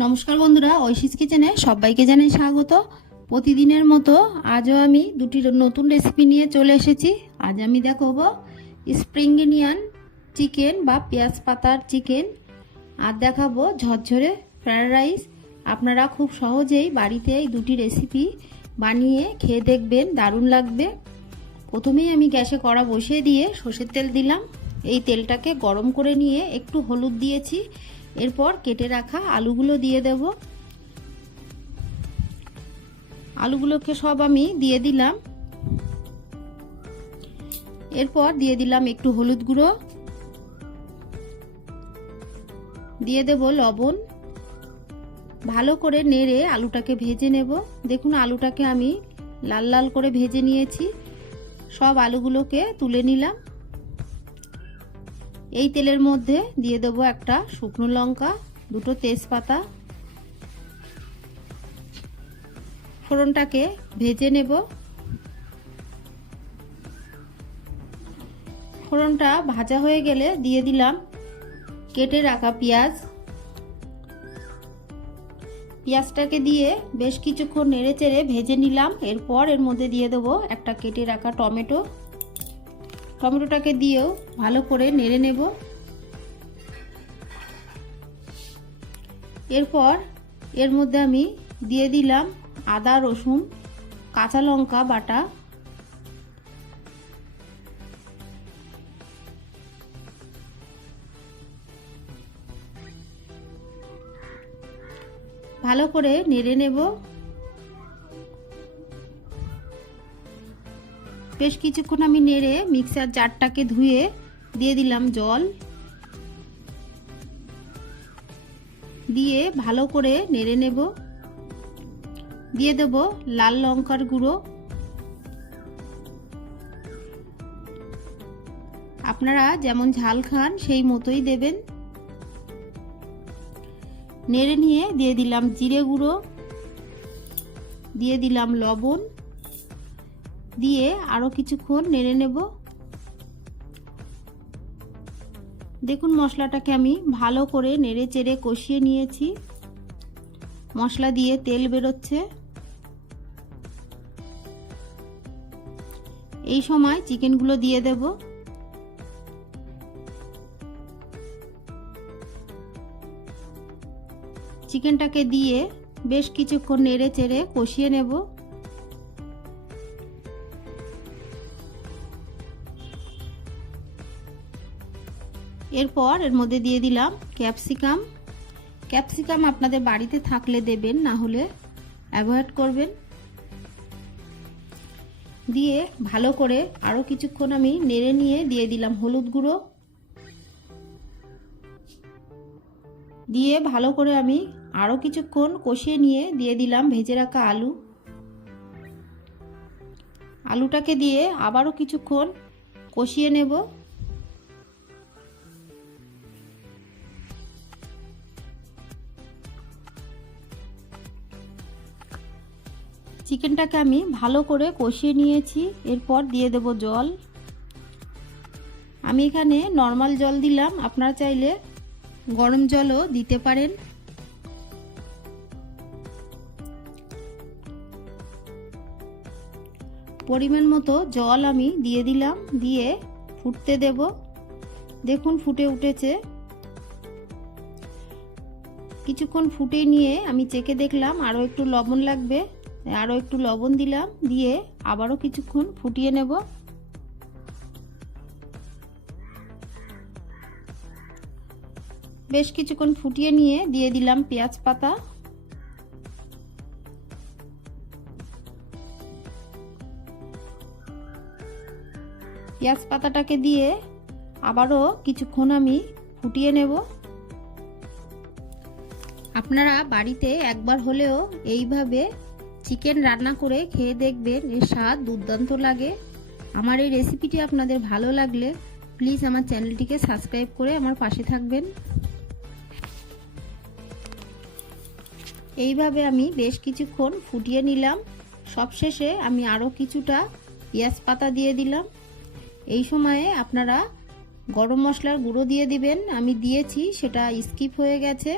নমস্কার বন্ধুরা, ঐশিস কিচেনে সবাইকে জানাই স্বাগত। প্রতিদিনের মতো আজও আমি দুটি নতুন রেসিপি নিয়ে চলে এসেছি। আজ আমি দেখাবো স্প্রিং ইনিয়ান চিকেন বা পেঁয়াজ পাতার চিকেন আর দেখাবো ঝরঝরে ফ্রায়েড রাইস আপনারা খুব সহজেই বাড়িতে এই দুটি রেসিপি বানিয়ে খেয়ে দেখবেন, দারুণ লাগবে। প্রথমেই আমি গ্যাসে কড়া বসিয়ে দিয়ে সর্ষের তেল দিলাম। এই তেলটাকে গরম করে নিয়ে একটু হলুদ দিয়েছি। এরপর কেটে রাখা আলুগুলো দিয়ে দেব। আলুগুলোকে সব আমি দিয়ে দিলাম। এরপর দিয়ে দিলাম একটু হলুদ গুঁড়ো। দিয়ে দেব লবণ। ভালো করে নেড়ে আলুটাকে ভেজে নেব। দেখুন আলুটাকে আমি লাল লাল করে ভেজে নিয়েছি। সব আলুগুলোকে তুলে নিলাম। এই তেলের মধ্যে দিয়ে দেবো একটা শুকনো লঙ্কা, দুটো তেজপাতা। ফোড়নটাকে ভেজে নেব। ফোড়নটা ভাজা হয়ে গেলে দিয়ে দিলাম কেটে রাখা পেঁয়াজ। পেঁয়াজটাকে দিয়ে বেশ কিছুক্ষণ নেড়ে চেড়ে ভেজে নিলাম। এরপর এর মধ্যে দিয়ে দেবো একটা কেটে রাখা টমেটো। টমেটোটাকে দিয়েও ভালো করে নেড়ে নেব। এরপর এর মধ্যে আমি দিয়ে দিলাম আদা, রসুন, কাঁচা লঙ্কা বাটা। ভালো করে নেড়ে নেব। বেশ কিছুক্ষণ আমি নেড়ে মিক্সার জারটাকে ধুয়ে দিয়ে দিলাম জল। দিয়ে ভালো করে নেড়ে নেব। দিয়ে দেব লাল লঙ্কার গুঁড়ো। আপনারা যেমন ঝাল খান, সেই মতোই দেবেন। নেড়ে নিয়ে দিয়ে দিলাম জিরে গুঁড়ো। দিয়ে দিলাম লবণ। দিয়ে আরও কিছুক্ষণ নেড়ে নেব। দেখুন মশলাটাকে আমি ভালো করে নেড়ে চেড়ে কষিয়ে নিয়েছি। মশলা দিয়ে তেল বেরোচ্ছে। এই সময় চিকেনগুলো দিয়ে দেব। চিকেনটাকে দিয়ে বেশ কিছুক্ষণ নেড়ে চেড়ে কষিয়ে নেব। এরপর এর মধ্যে দিয়ে দিলাম ক্যাপসিকাম। ক্যাপসিকাম আপনাদের বাড়িতে থাকলে দেবেন, না হলে অ্যাভয়েড করবেন। দিয়ে ভালো করে আরও কিছুক্ষণ আমি নেড়ে নিয়ে দিয়ে দিলাম হলুদ গুঁড়ো। দিয়ে ভালো করে আমি আরও কিছুক্ষণ কষিয়ে নিয়ে দিয়ে দিলাম ভেজে রাখা আলু। আলুটাকে দিয়ে আবারও কিছুক্ষণ কষিয়ে নেব। চিকেনটাকে আমি ভালো করে কষিয়ে নিয়েছি। এরপর দিয়ে দেব জল। আমি এখানে নর্মাল জল দিলাম। আপনারা চাইলে গরম জলও দিতে পারেন। পরিমাণ মতো জল আমি দিয়ে দিলাম। দিয়ে ফুটতে দেব। দেখুন ফুটে উঠেছে। কিছুক্ষণ ফুটে নিয়ে আমি চেকে দেখলাম। আরও একটু লবণ লাগবে। আরও একটু লবণ দিলাম, দিয়ে আবারও কিছুক্ষণ ফুটিয়ে নেব। বেশ কিছুক্ষণ ফুটিয়ে নিয়ে দিয়ে দিলাম পেঁয়াজ পাতা। পেঁয়াজ পাতাটাকে দিয়ে আবারও কিছুক্ষণ আমি ফুটিয়ে নেব। আপনারা বাড়িতে একবার হলেও এইভাবে চিকেন রান্না করে খেয়ে দেখবেন এর স্বাদ দুর্দান্ত লাগে। আমার এই রেসিপিটি আপনাদের ভালো লাগলে প্লিজ আমার চ্যানেলটিকে সাবস্ক্রাইব করে আমার পাশে থাকবেন। এইভাবে আমি বেশ কিছুক্ষণ ফুটিয়ে নিলাম। সবশেষে আমি আরও কিছুটা পেঁয়াজ পাতা দিয়ে দিলাম। এই সময়ে আপনারা গরম মশলার গুঁড়ো দিয়ে দিবেন। আমি দিয়েছি, সেটা স্কিপ হয়ে গেছে।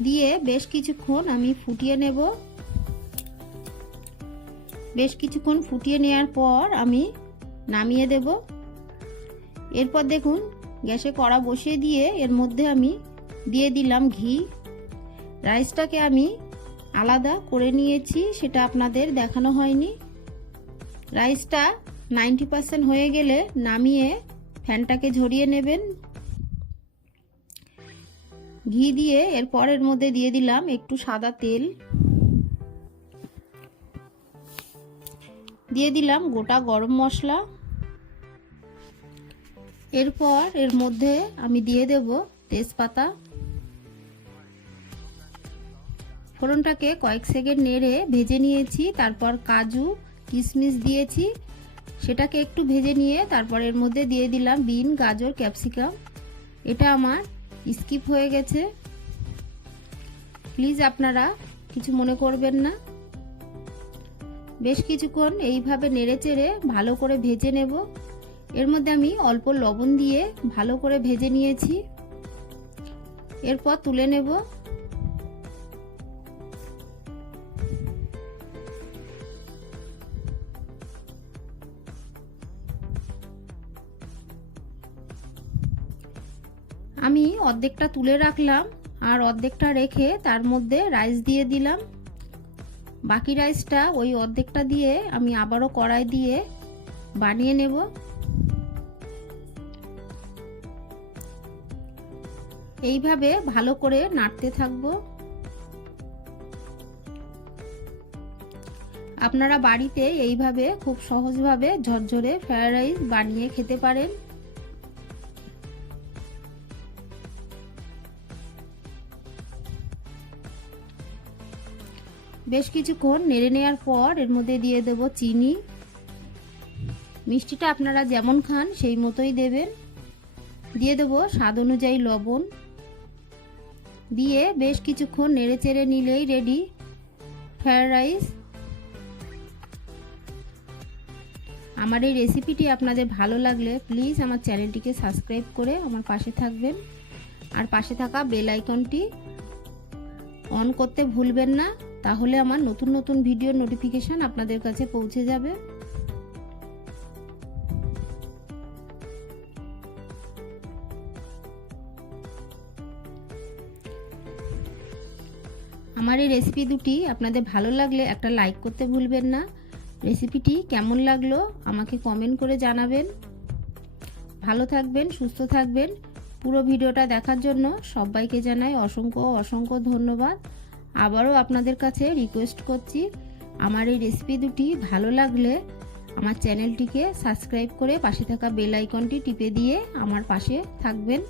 দিয়ে বেশ কিছুক্ষণ আমি ফুটিয়ে নেব। বেশ কিছুক্ষণ ফুটিয়ে নেওয়ার পর আমি নামিয়ে দেব। এরপর দেখুন, গ্যাসে কড়া বসিয়ে দিয়ে এর মধ্যে আমি দিয়ে দিলাম ঘি। রাইসটাকে আমি আলাদা করে নিয়েছি, সেটা আপনাদের দেখানো হয়নি। রাইসটা নাইনটি পার্সেন্ট হয়ে গেলে নামিয়ে ফ্যানটাকে ঝরিয়ে নেবেন। ঘি দিয়ে এর মধ্যে দিয়ে দিলাম একটু সাদা তেল। দিয়ে দিলাম গোটা গরম মশলা। এরপর এর মধ্যে আমি দিয়ে দেব তেজপাতা। ফোড়নটাকে কয়েক সেকেন্ড নেড়ে ভেজে নিয়েছি, তারপর কাজু, কিশমিশ দিয়েছি। সেটাকে একটু ভেজে নিয়ে তারপর এর মধ্যে দিয়ে দিলাম বিন, গাজর, ক্যাপসিকাম। এটা আমার স্কিপ হয়ে গেছে। প্লিজ আপনারা কিছু মনে করবেন না। বেশ কিছুক্ষণ এইভাবে নেড়ে চেড়ে ভালো করে ভেজে নেব। এর মধ্যে আমি অল্প লবণ দিয়ে ভালো করে ভেজে নিয়েছি। এরপর তুলে নেব। আমি অর্ধেকটা তুলে রাখলাম আর অর্ধেকটা রেখে তার মধ্যে রাইস দিয়ে দিলাম। বাকি রাইসটা ওই অর্ধেকটা দিয়ে আমি আবারও কড়াই দিয়ে বানিয়ে নেব। এইভাবে ভালো করে নাড়তে থাকব। আপনারা বাড়িতে এইভাবে খুব সহজভাবে ঝরঝরে ফ্রায়েড রাইস বানিয়ে খেতে পারেন। বেশ কিছুক্ষণ নেড়ে নেওয়ার পর এর মধ্যে দিয়ে দেব চিনি। মিষ্টিটা আপনারা যেমন খান, সেই মতোই দেবেন। দিয়ে দেবো স্বাদ অনুযায়ী লবণ। দিয়ে বেশ কিছুক্ষণ নেড়ে চেড়ে নিলেই রেডি ফ্রায়েড রাইস আমার এই রেসিপিটি আপনাদের ভালো লাগলে প্লিজ আমার চ্যানেলটিকে সাবস্ক্রাইব করে আমার পাশে থাকবেন। আর পাশে থাকা বেল আইকনটি অন করতে ভুলবেন না। তাহলে আমার নতুন নতুন ভিডিও নোটিফিকেশান আপনাদের কাছে পৌঁছে যাবে। আমার এই রেসিপি দুটি আপনাদের ভালো লাগলে একটা লাইক করতে ভুলবেন না। রেসিপিটি কেমন লাগল আমাকে কমেন্ট করে জানাবেন। ভালো থাকবেন, সুস্থ থাকবেন। পুরো ভিডিওটা দেখার জন্য সবাইকে জানাই অসংখ্য অসংখ্য ধন্যবাদ। আবারও আপনাদের কাছে রিকোয়েস্ট করছি। আমার এই রেসিপি দুটি ভালো লাগলে আমার চ্যানেলটিকে সাবস্ক্রাইব করে পাশে থাকা বেল আইকনটি টিপে দিয়ে আমার পাশে থাকবেন।